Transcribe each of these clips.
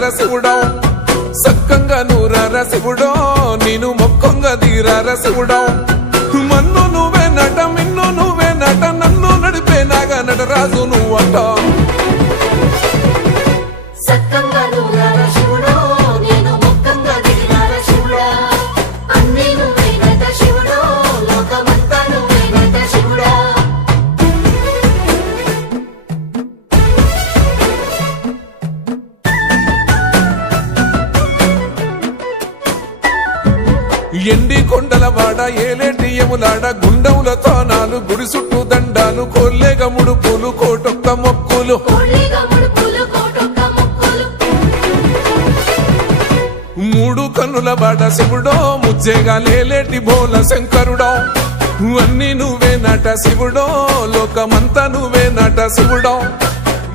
తీరార శివుడో సక్కంగా నూరార శివుడో నేను మొక్కంగా తీరార శివుడో మన్ను నువ్వే నట మిన్ను నువ్వే నట నన్ను నడిపే నాగా నటరాజు నువ్వట సక్కంగా నూరార శివుడో నేను మొక్కంగా తీరార శివుడా అన్నీ నువ్వే నట శివుడో లోకమంతా నువ్వే నట శివుడా ఎండి కొండల వాడ ఏలేటి యములాడ గుండములతో నాలు గుడి చుట్టూ దండాలు కోల్లేగ ముడుపులు కోటొక్క మొక్కులు మూడు కన్నుల బాడ శివుడో ముజ్జేగా లేలేటి బోల శంకరుడో అన్నీ నువ్వే నట శివుడో లోకమంతా నువ్వే నట శివుడో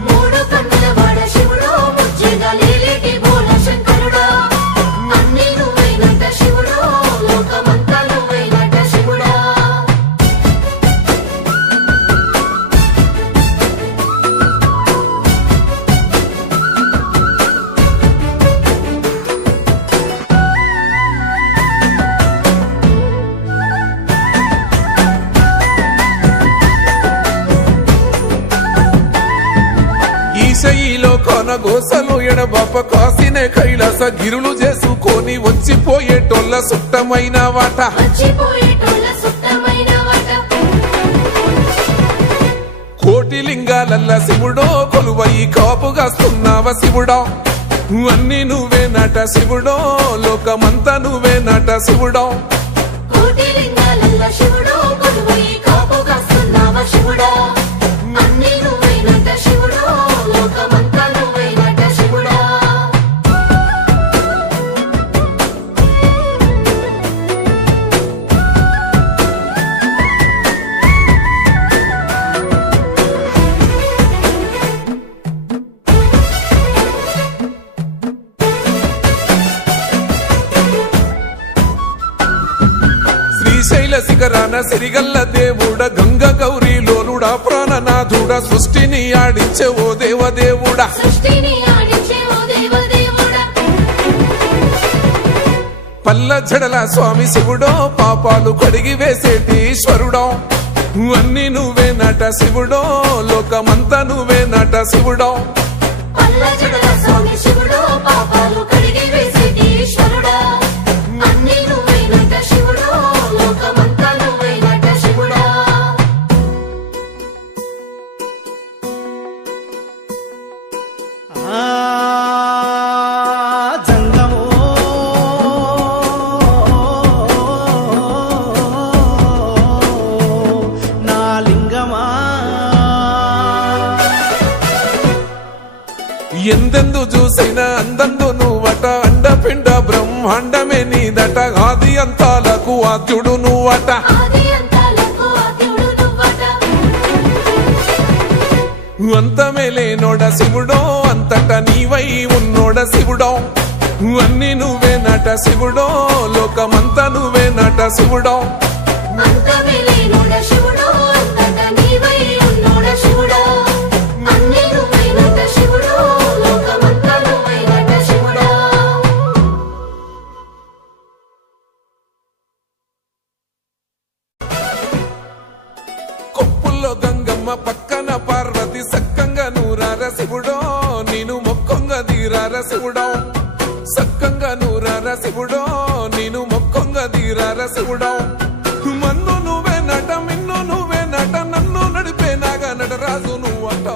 మూడు కన్నుల వాడ శివుడో ముజ్జేగా లేలేటి బోల శంకరుడా అన్నీ నువ్వే నట శివుడో లోకమంతా నువ్వే నట శివుడా ఈశయిలో కొన గోసలు ఎడబాప కాసినే కైలాస గిరులు చేసుకొని వచ్చిపోయేటోళ్ళ సుట్టమైన వాట కోటి లింగాలల్ల శివుడో కొలువై కాపుగాస్తున్నావ శివుడో అన్నీ నువ్వే నట శివుడో లోకమంతా నువ్వే నట శివుడో కోటి లింగాలల్ల శివుడో కొలువై కాపుగాస్తున్నావ శివుడా అన్నీ నువ్వే నట శివుడో లోకమంతా నువ్వే నట శివుడా శ్రీశైల శిఖరాన సిరిగల్ల దేవుడ గంగ గౌరీ లోలుడా ప్రాణనాథుడ సృష్టిని ఆడించే ఓ దేవదేవుడా పల్ల జడల స్వామి శివుడో పాపాలు కడిగి వేసేటి ఈశ్వరుడో అన్నీ నువ్వే నట శివుడో లోకమంతా నువ్వే నట శివుడో పల్ల జడల స్వామి శివుడో పాపాలు కడిగి వేసేటి ఈశ్వరుడా అన్నీ నువ్వే నట శివుడో లోకమంతా నువ్వే నట శివుడా జంగమో నా లింగమా ఎందెందు చూసినా అందందు నువ్వట అండపిండ బ్రహ్మాండమే నీదట ఆది అంతాలకు ఆద్యుడు నువ్వట అంతమే లేనోడ శివుడో అంతట నీవై ఉన్నోడ శివుడో అన్నీ నువ్వే నట శివుడో లోకమంతా నువ్వే నట శివుడో అంతమే లేనోడ శివుడో అంతట నీవై ఉన్నోడ శివుడా అన్నీ నువ్వే నట శివుడో లోకమంతా నువ్వే నట శివుడా కొప్పుల్లో గంగమ్మ పక్కన పార్వతి సక్కంగా నూరార శివుడో నేను మొక్కంగా తీరార శివుడో సక్కంగా నూరార శివుడో నేను మొక్కంగా తీరార శివుడో మన్ను నువ్వే నట మిన్ను నువ్వే నట నన్ను నడిపే నాగా నటరాజు నువ్వట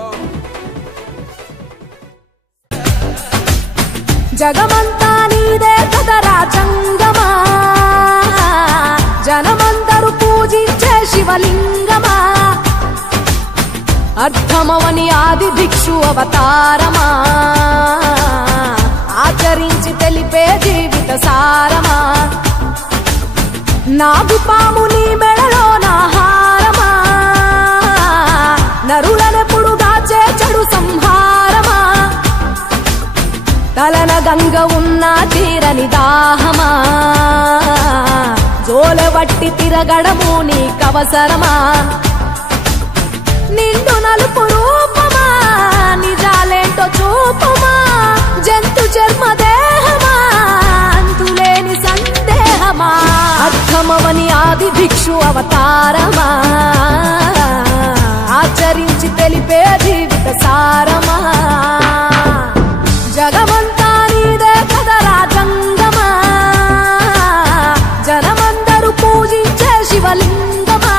జగమంతా నీదే కదరా జంగమా జనమందరూ పూజించే శివలింగమా అర్థమవని ఆది భిక్షు అవతారమా ఆచరించి తెలిపే జీవిత సారమా నాగుపాము నీ మెడలో నా హారమా నరులనెప్పుడు దాచే చెడు సంహారమా తలన గంగ ఉన్న తీరని దాహమా జోలవట్టి తిరగడము నీకవసరమా నిండు నలుపు రూపమా నిజాలేంటో చూపుమా జంతు చర్మ దేహమా అంతులేని సందేహమా అర్థమవని ఆది భిక్షు అవతారమా ఆచరించి తెలిపే జీవిత సారమా జగమంతా నీదే కదరా జంగమా జనమందరూ పూజించే శివలింగమా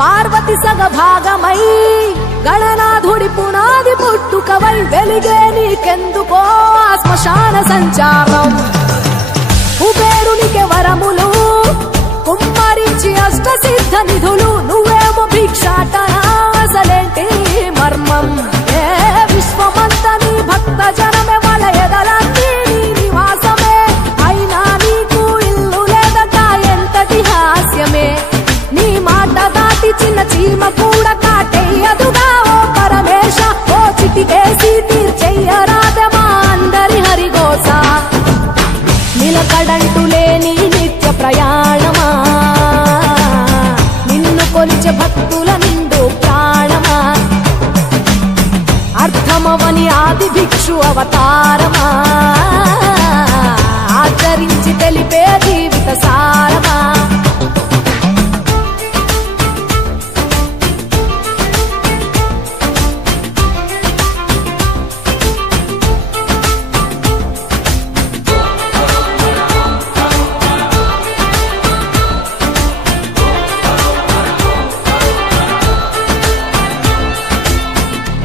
పార్వతి సగభాగమై గణనాథుడి పునాది పుట్టుకవై వెలిగే నీకెందుకో శ్మశాన సంచారం కుబేరునికి వరములు కుమ్మరించి అష్ట సిద్ధ నిధులు నువ్వేమో భిక్షాటన అసలేంటి మర్మం ఏ విశ్వమంత నీ భక్త జనమే వాళ్ళ ఎదలన్నీ నీ నివాసమే అయినా నీకు ఇల్లు లేదట ఎంతటి హాస్యమే నీ మాట దాటి చిన్న చీమ కూడా కాటేయదుగా ఓ పరమేశ ఓ చిటికేసి తీర్చెయ్యరాదమా అందరి హరిగోస నిలకడంటూ లేని నిత్య ప్రయాణమా నిన్ను కొలిచే భక్తుల నిండు ప్రాణమా అర్థమవని ఆది భిక్షు అవతారమా ఆచరించి తెలిపే జీవిత సారమా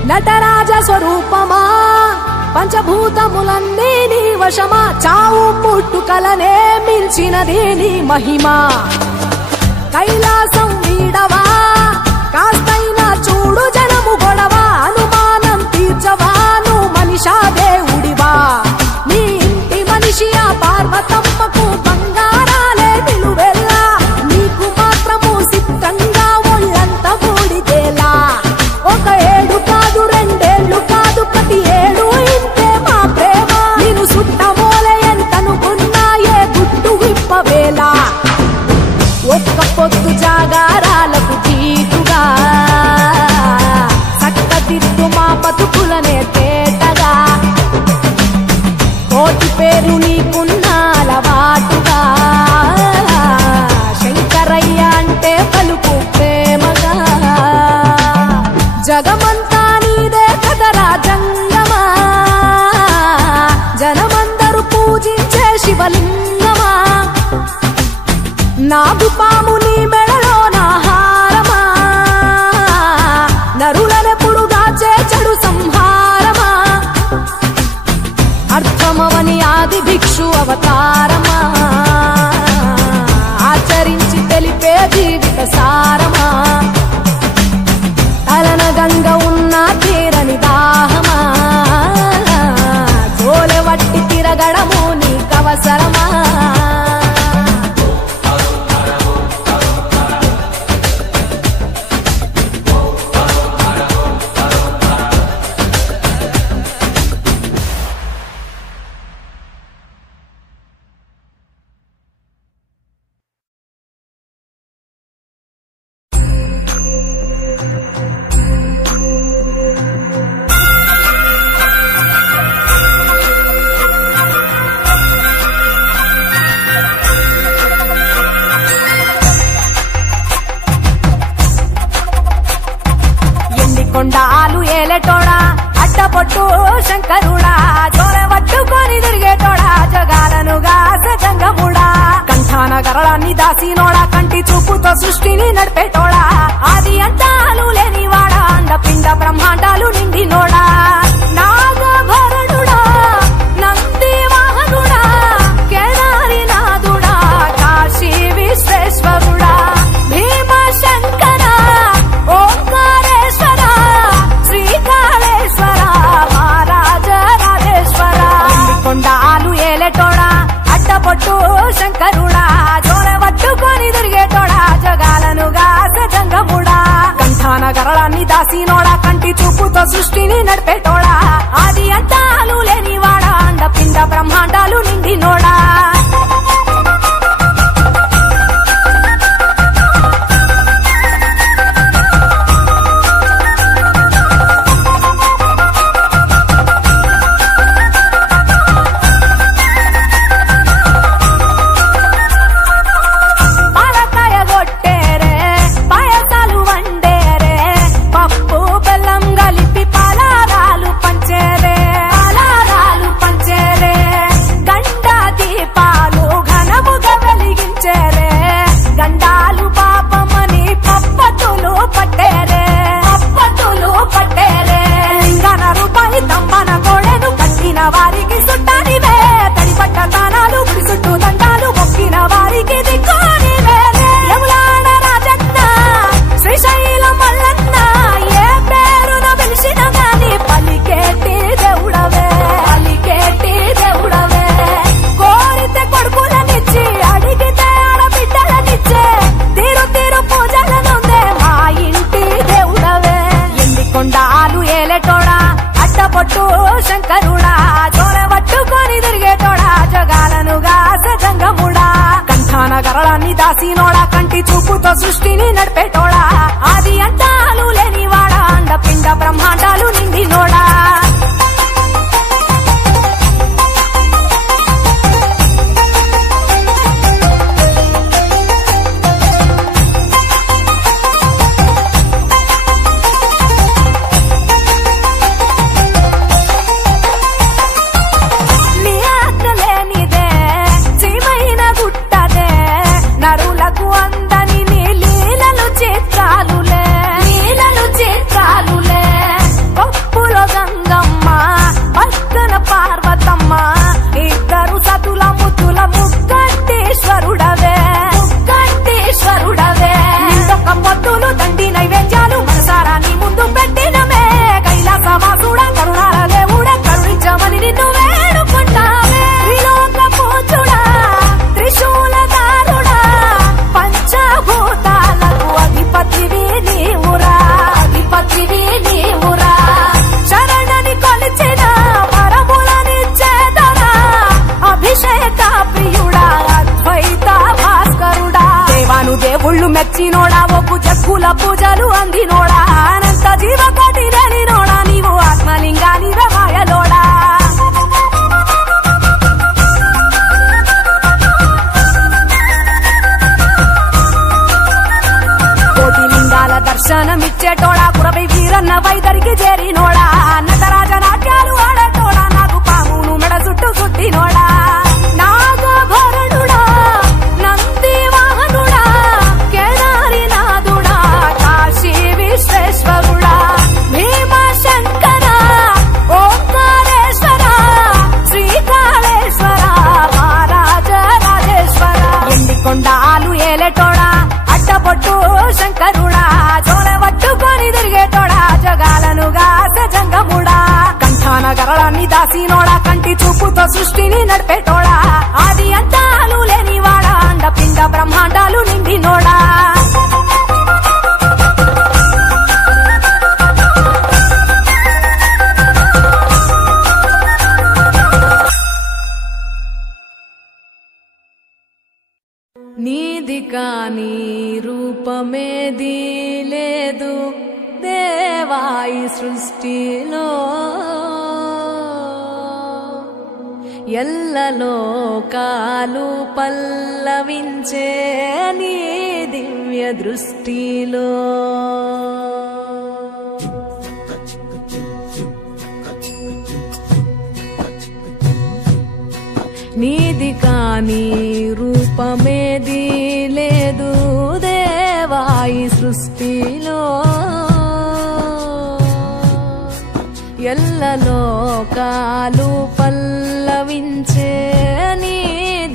నటరాజ స్వరూపమా పంచభూతములన్నీ నీ వశమా చావు పుట్టుకలనే మించినది నీ మహిమా కైలాసం వీడవా కాస్తైనా చూడు జనము గొడవ అనుమానం తీర్చవా నువ్వు మనిషా దేవుడివా నీ ఇంటి మనిషి ఆ పార్వతమ్మకు బంగారాలే నిలువెల్లా నీకు మాత్రము సిద్ధంగా ఒళ్ళంత బూడిదేలా ఒక ఏడు కాదు రెండేళ్లు కాదు ప్రతి ఏడు ఇంతే మా ప్రేమ నేను సుట్టమోలే ఎంతనుకున్నా ఏ గుట్టు విప్పవేలా ఒక్క పొద్దు జాగారాలకు జీతుగా చక్కదిద్దు మా బతుకులనే తేటగా కోటి పేరు నీకున్న అలవాటుగా శంకరయ్య అంటే పలుకు ప్రేమగా జగమంతా నీదే కదరా జంగమా జనమందరూ పూజించే శివలింగమా నాగుపాము నీ మెడలో నా హారమా నరులనెప్పుడు దాచే చెడు సంహారమా అర్థమవని ఆది భిక్షు అవతారమా ఆచరించి తెలిపే జీవిత సారమా తలన గంగ ఉన్న తీరని దాహమా జోలె వట్టి తిరగడము నీకవసరమా కొండాలు ఏలేటోడా అడ్డపొట్టు శంకరుడా జోరె పట్టుకొని తిరిగేటోడా జగాలను గాసే జంగముడా కంఠాన గరళాన్ని దాసినోడా కంటి చూపుతో సృష్టిని నడిపేటోడా ఆది అంతాలు లేనివాడా అండపిండ బ్రహ్మాండాలు నిండినోడా నాగభరణుడా నంది వాహనుడా కేదారి నాథుడా కాశీ విశ్వేశ్వరుడా భీమ శంకర ఓంకారేశ్వర శ్రీకాళేశ్వర మహారాజ రాజేశ్వర కొండాలు ఏలేటోడా అడ్డపొట్టు శంకరుడా జోరె పట్టుకొని తిరిగేటోడా జగా దాసినోడా కంటి చూపుతో సృష్టిని నడిపేటోడా ఆది అంతాలు లేనివాడా అండపిండ బ్రహ్మాండాలు నిండినోడా వారికి సుట్టానివే తడిపట్ట తానాలు గుడి చుట్టూ దండాలు మొక్కిన వారికి దిక్కోనివే యములాడ రాజన్న శ్రీశైలం మల్లన్న ఏ పేరున పిలిచిన గాని పలికేటి దేవుడవే కోరితే కొడుకులనిచ్చి అడిగితే ఆడబిడ్డలనిచ్చే తీరు తీరు పూజలనుందే మా ఇంటి దేవుడవే ఎండికొండాలు ఏలేటోడా అడ్డపొట్టు శంకరుడా పట్టుకొని తిరిగేటోడా జగాలను గాసే జంగముడా కంఠాన గరళాన్ని దాసినోడా కంటి చూపుతో సృష్టిని నడిపేటోడా ఆది అంతాలు లేనివాడా అండపిండ బ్రహ్మాండాలు నిండినోడా దేవుళ్ళు మెచ్చినోడా ఒప్పు జగ్గుల పూజలు అందినోడా అనంత జీవకోటి రేణినోడా నీవు ఆత్మలింగాని మాయలోడా కోటి లింగాల దర్శనమిచ్చేటోడా కురవై వీరన్న వైదరికి చేరినోడా నటరాజ నాట్యాలు ఆడేటోడా నాకు పామును మెడ చుట్టూ చుట్టినోడా నాగభరణుడా నంది వాహనుడా కేదారినాథుడా కాశీ విశ్వేశ్వరుడా భీమశంకర ఓంకారేశ్వర శ్రీకాళేశ్వర మహారాజ రాజేశ్వర ఎండికొండాలు ఏలేటోడా అడ్డపొట్టు శంకరుడా జోల పట్టుకొని తిరిగేటోడా జగాలను గాసే జంగముడా కంఠాన గరళాన్ని దాసినోడా కంటి చూపుతో సృష్టిని నడిపేటోడా ఆది అంతాలు లేనివాడా అండపిండ బ్రహ్మాండాలు నిండినోడా నీది కాని రూపమేది లేదు దేవాయి సృష్టిలో ఎల్లలోకాలు పల్లవించే నీ దివ్య దృష్టిలో నీది కాని రూపమేది లేదు దేవాయి సృష్టిలో ఎల్లలోకాలు పల్లవించే నీ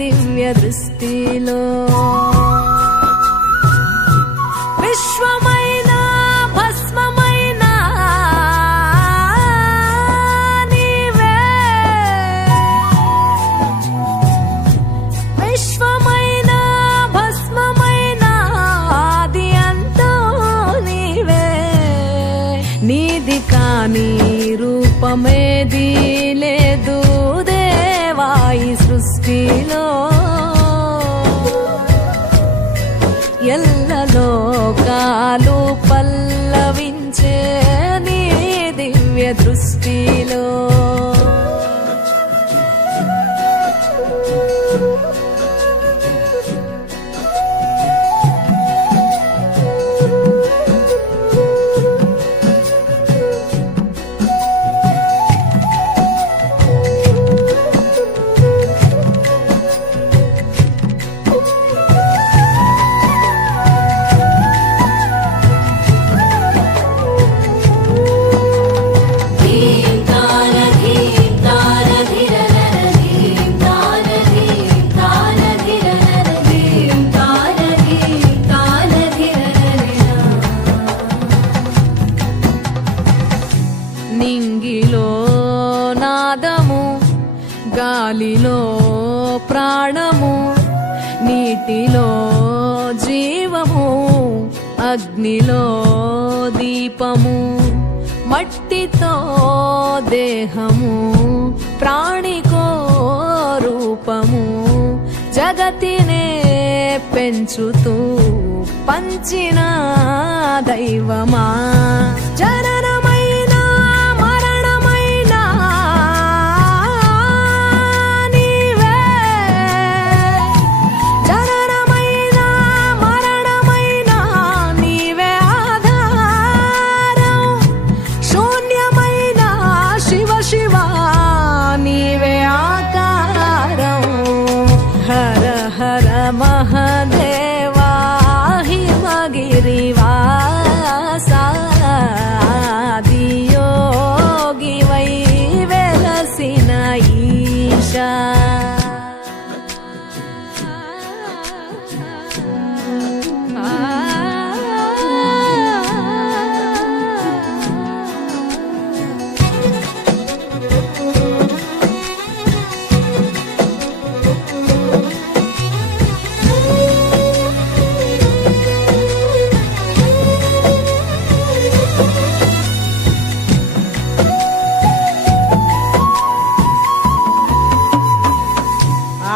దివ్య దృష్టిలో విశ్వమైన భస్మమైన నీవే విశ్వమైన భస్మమైన ఆది అంతో నీవే నీది కాని రూపమేది లేదు దేవా ఈ సృష్టిలో ఎల్లలోకాలు పల్లవించే నీ దివ్య దృష్టిలో నింగిలో నాదము గాలిలో ప్రాణము నీటిలో జీవము అగ్నిలో దీపము మట్టితో దేహము ప్రాణికో రూపము జగతినే పెంచుతూ పంచిన దైవమా జననమైన మరణమైన నీవే జననమైన మరణమైన నీవే ఆధారం శూన్యమైన శివ శివ నీవే ఆకారం హర హర మహదేవా హిమగిరివాసా ఆదియోగి వై వెలసిన ఈశా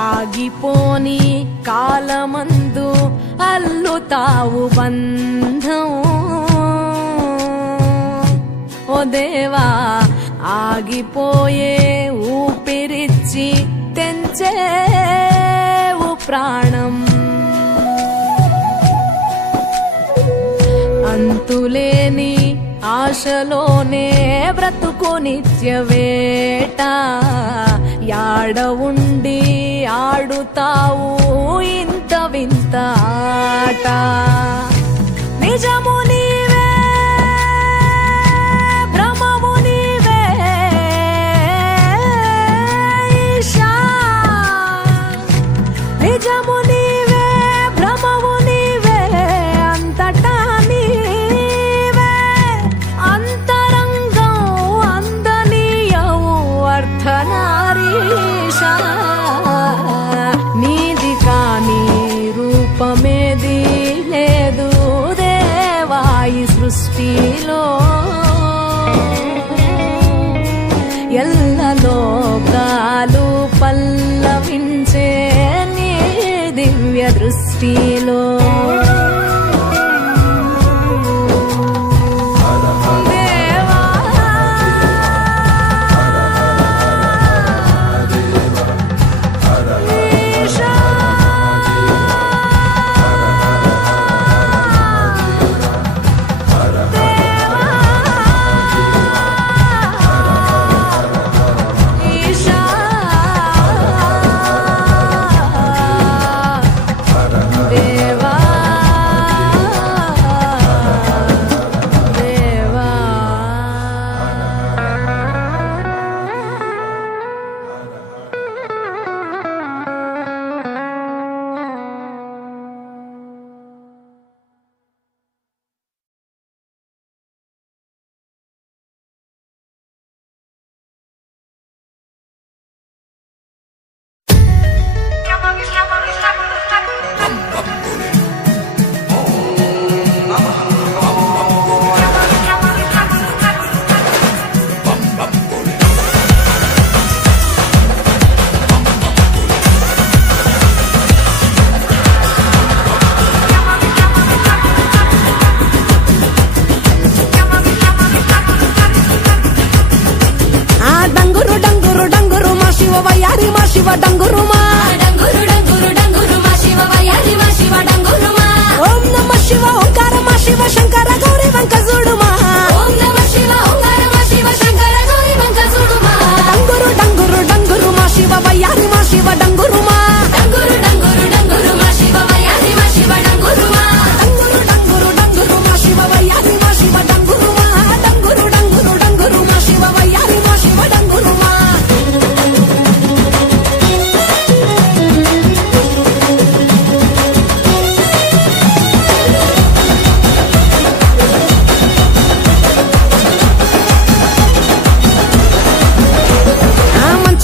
ఆగిపోని కాలమందు అల్లుతావు బంధం ఓ దేవా ఆగిపోయే ఊపిరిచ్చి తెంచేవు ప్రాణం అంతులేని ఆశలోనే బ్రతుకు నిత్య వేట యాడ ఉండి ఆడుతావు ఇంత వింత ఆట నిజము నీవే భ్రమము నీవే ఈశా నిజము నీవే భ్రమము నీవే అంతటా నీవే అంతరంగం అందనీయవు అర్ధనారీశా నీది కాని రూపమేది లేదు దేవా ఈ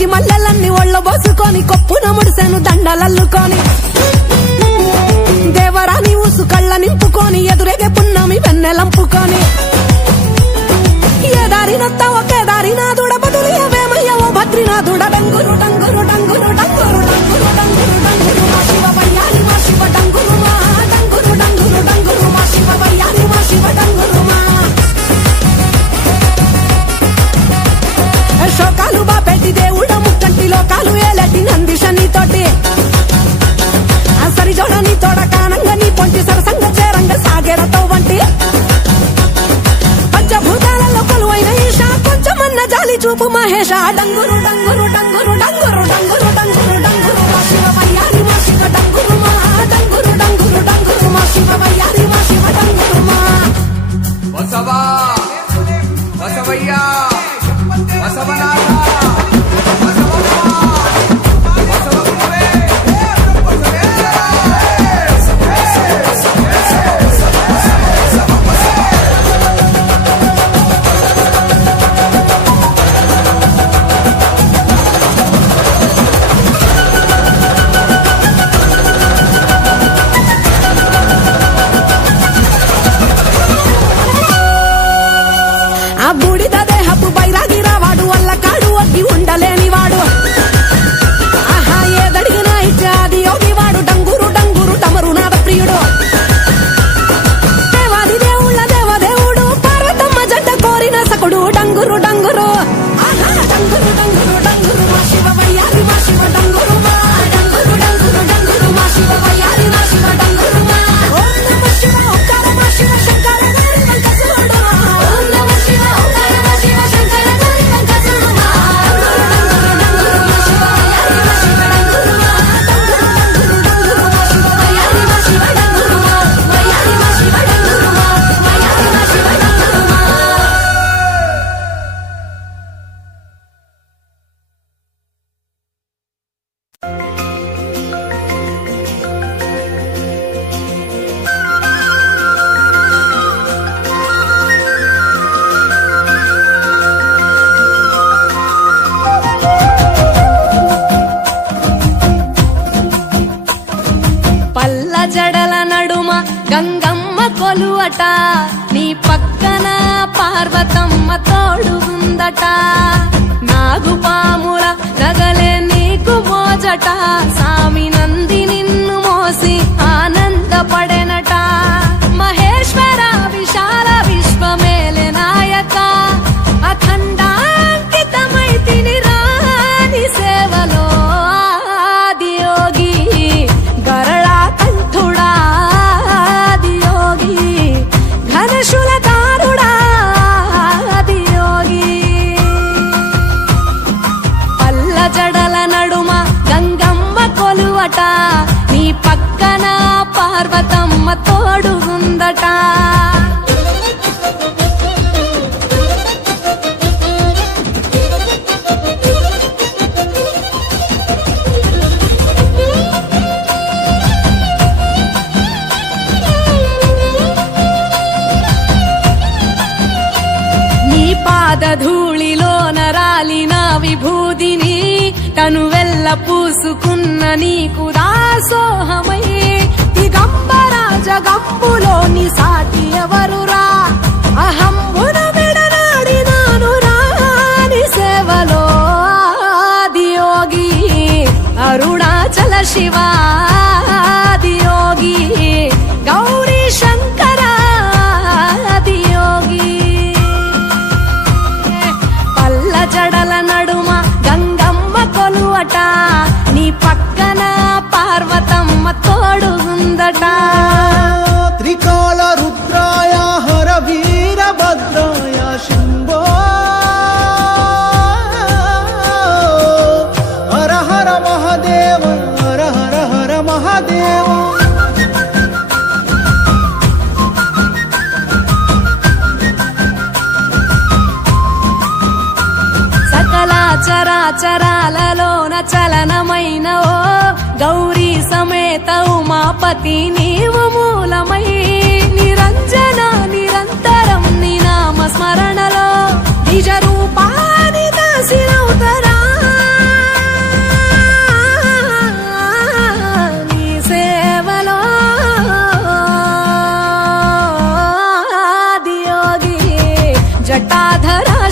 పిచ్చి మల్లెలన్నీ ఒళ్ళ బోసుకొని కొప్పున ముడిసెను దండలల్లుకొని దేవరాని ఊసు కళ్ళ నింపుకొని ఎదురేగే పున్నమి వెన్నెలంపుకొని ఏ దారినొత్తా ఒకే దారినాథుడ బదులియవేమయ్య ఓ భద్రినాథుడ డంగురు డంగురు డంగురు డంగురు డంగురు డంగురు డంగురు మా శివ వయ్యారి మా శివ డంగురు మా డంగురు డంగురు డంగురు మా శివ వయ్యారి మా శివ డంగురు మా శోకాలు బాపెట్టి దేవుడ ముక్కంటి లోకాలు ఏలటి నందిషని తోటి సరిజోడని తోడ కానంగా నీ పొంటి సరసంగ చేరంగ సాగేరతో వంటి పంచభూతాలలో కొలువైన ఈశ కొంచెమన్న జాలి చూపు మహేష డంగురు డంగురు డంగురు డంగురు డంగురు డంగురు డంగురు మా శివ వయ్యారి మా శివ డంగురు మా డంగురు డంగురు డంగురు మా శివ వయ్యారి మా శివ డంగురు మా బసవా బసవయ్యా బసవనాథ ఆ బూడిద దేహపు బైరాగిరా వాడు వల్ల కాడు వడ్డి ఉండలేనివాడు ఆహా ఏదడిగినా ఇచ్చాది యోగి వాడు డంగురు డంగురు డమరునాథ ప్రియుడు దేవాది దేవుళ్ళ దేవదేవుడు పార్వతమ్మ జంట కోరిన సకుడు డంగురు డంగురు ఆహా డంగురు డంగురు డంగురు మా శివ వయ్యారి మా శివ డంగురు మా డంగురు డంగురు డంగురు మా శివ వయ్యారి మా శివ డంగురు మా ఓం నమః శివ ఓంకార మా శివ శంకర గౌరీ వెంకటేశ్వరుడు ఓం నమః శివ ఓంకార మా శివ శంకర గౌరీ వెంకటేశ్వరుడు డంగురు డంగురు మా శివ వయ్యారి మా శివ డంగురు మా డంగురు డంగురు డంగురు మా శివ వయ్యారి మా శివ డంగురు మా వయ్యారి మా శివ డంగురు మా వయ్యారి మా శివ డంగురు మా పల్ల జడల నడుమ గంగమ్మ కొలువట నీ పక్కన పార్వతమ్మ తోడు ఉందట నాగుపాముల నగలే నీకు మోజట సామి నంది నిన్ను మోసి ఆనందపడెనట మహేశ్వర విశాల విశ్వమేలె నాయక అఖండాంకితమైతిని రాని సేవలో ఆదియోగి గరళా కంఠుడా ఆదియోగి ఘనశూలధారుడా ఆదియోగి పల్ల జడల నడుమ గంగమ్మ కొలువట నీ పక్కన పార్వతమ్మ తోడు ఉందట నీ పాదధూళిలోన రాలిన విభూదిని తనువెల్ల పూసుకున్న నీకు దాసోహమై దిగంబర జగంబులోని సాటి ఎవరురా అహంబున విడనాడినాను రాని సేవలో ఆదియోగి అరుణాచల శివ ఆదియోగి గౌరీ శంకర ఆదియోగి పల్ల జడల నడుమ గంగమ్మ కొలువట నీ పక్కన పార్వతమ్మ తోడు ఉందట త్రికాల రుద్రాయ హర వీరభద్రాయ శంభో హర హర మహాదేవ హర హర హర మహాదేవ సకల చరాచరాలలోన చలనమైన ఓ గౌరీ సమేత ఉమాపతి నీవు మూలమై నిరంజన నిరంతరం నీ నామ స్మరణలో నిజ రూపాని దాసినవుతరా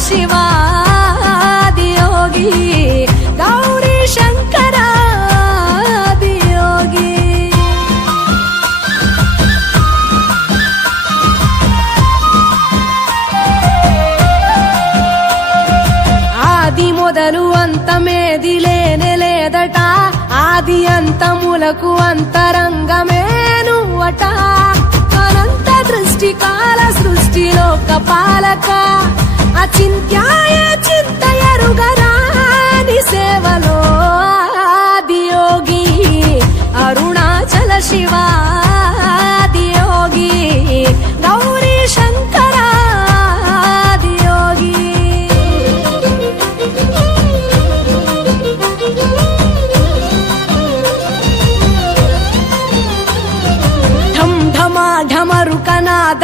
ಶಿವಾದಿಯೋಗಿ ಗೌರಿ ಶಂಕರಾದಿಯೋಗಿ ఆది మొదలు అంత మేదిలేనెలేదట ఆది అంత మూలకు అంతరంగమే నువ్వట అనంత దృష్టి కాల సృష్టిలోక పాలక అచింత్యాయ చింతయరుగరాని సేవలో ఆదియోగి అరుణాచల శివాదియోగి గౌరీ శంకరాదియోగి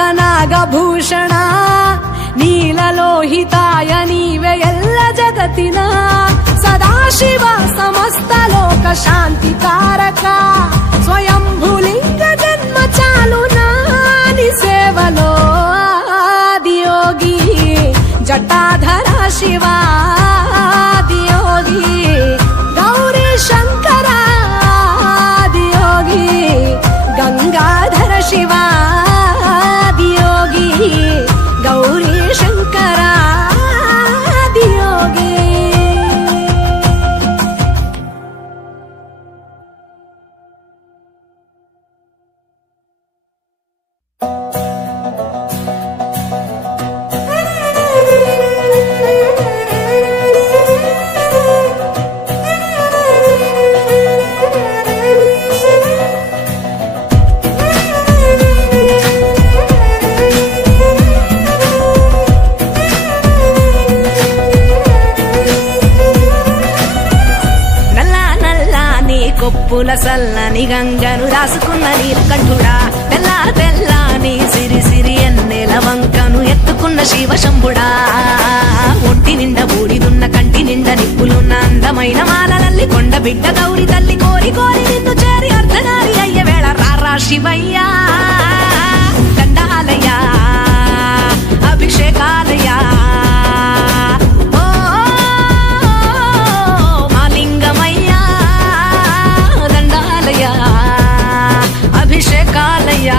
ಢಮರುಕನಾದನಾಗಭೂಷಣ ನೀಲಲೋಹಿತಾಯ ನೀವೆ ಎಲ್ಲ ಜಗತ್ತಿನ ಸದಾಶಿವ ಸಮಸ್ತ ಲೋಕ ಶಾಂತಿಕಾರಕ ಸ್ವಯಂಭುಲಿಂಗ ಜನ್ಮ ಚಾಲು ನಾನಿ ಸೇವಲೋ ಆದಿಯೋಗಿ ಜಟಾಧರ ಶಿವಾದಿಯೋಗಿ ಗೌರಿ ಶಂಕರಾದಿಯೋಗಿ ಗಂಗಾಧರ ಶಿವಾದಿಯೋಗಿ ಗೌರಿ ಶಂಕರಾದಿಯೋಗಿ కొప్పుల సల్లని గంగను రాసుకున్న నీలకంఠుడా తెల్ల తెల్లని సిరి సిరి ఎన్నెల వంకను ఎత్తుకున్న శివశంభుడా ఒంటి నిండా బూడిదున్న కంటి నిండా నిప్పులున్న అందమైన మాలలల్లి కొండ బిడ్డ గౌరి తల్లి కోరి కోరి నిన్ను చేరి అర్ధనారి అయ్య వేళ రారా శివయ్యా దండాలయ్యా అభిషేకాలయ్యా అభిషేకాలయ్యా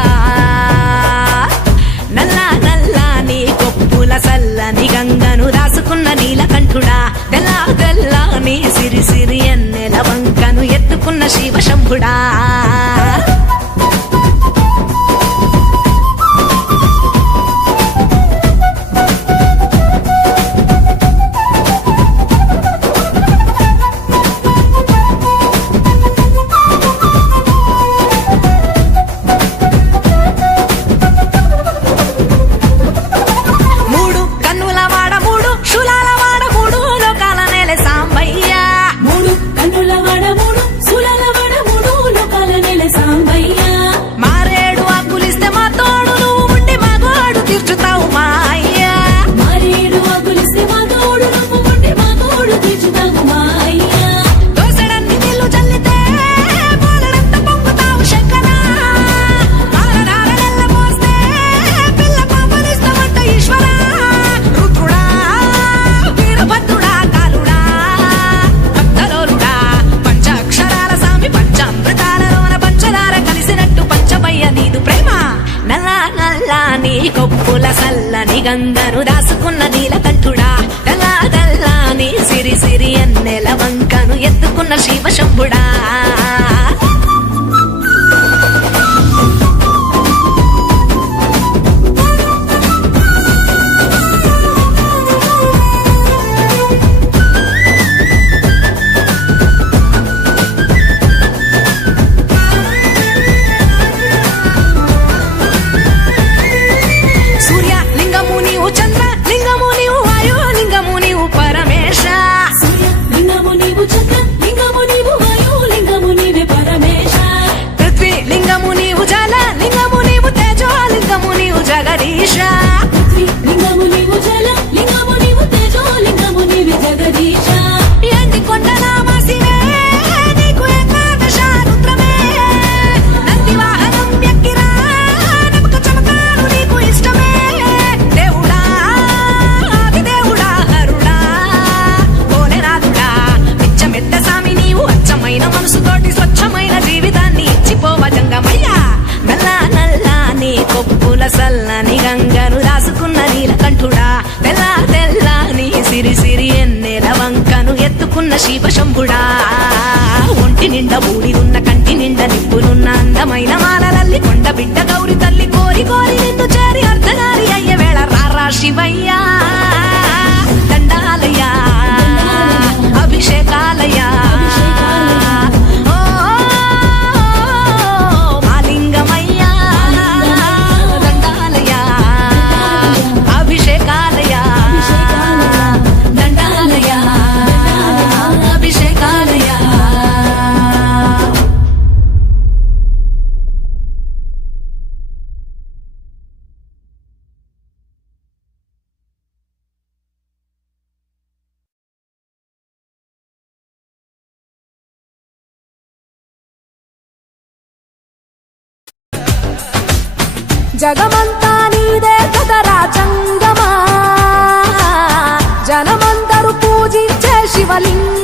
నల్ల నల్లని కొప్పుల సల్లని గంగను రాసుకున్న నీలకంఠుడా తెల్ల తెల్లని సిరి సిరి ఎన్నెల వంకను ఎత్తుకున్న శివశంభుడా సాంబయ్య శివ శంభుడా ఒంటి నిండా ఊడిరున్న కంటి నిండా నిప్పులున్న అందమైన మాలలల్లి కొండ బిడ్డ గౌరి తల్లి కోరి కోరి నిన్ను చేరి అర్ధనారి అయ్యే వేళ రారా శివయ్యా దండాలయ్యా అభిషేకాలయ్యా మాలింగమయ్యా దండాలయ్యా అభిషేకాలయ్యా దండాలయ్యా అభిషేకాలయ్యా జగమంతా నీదే కదరా జంగమా జనమందరూ పూజించే శివలింగ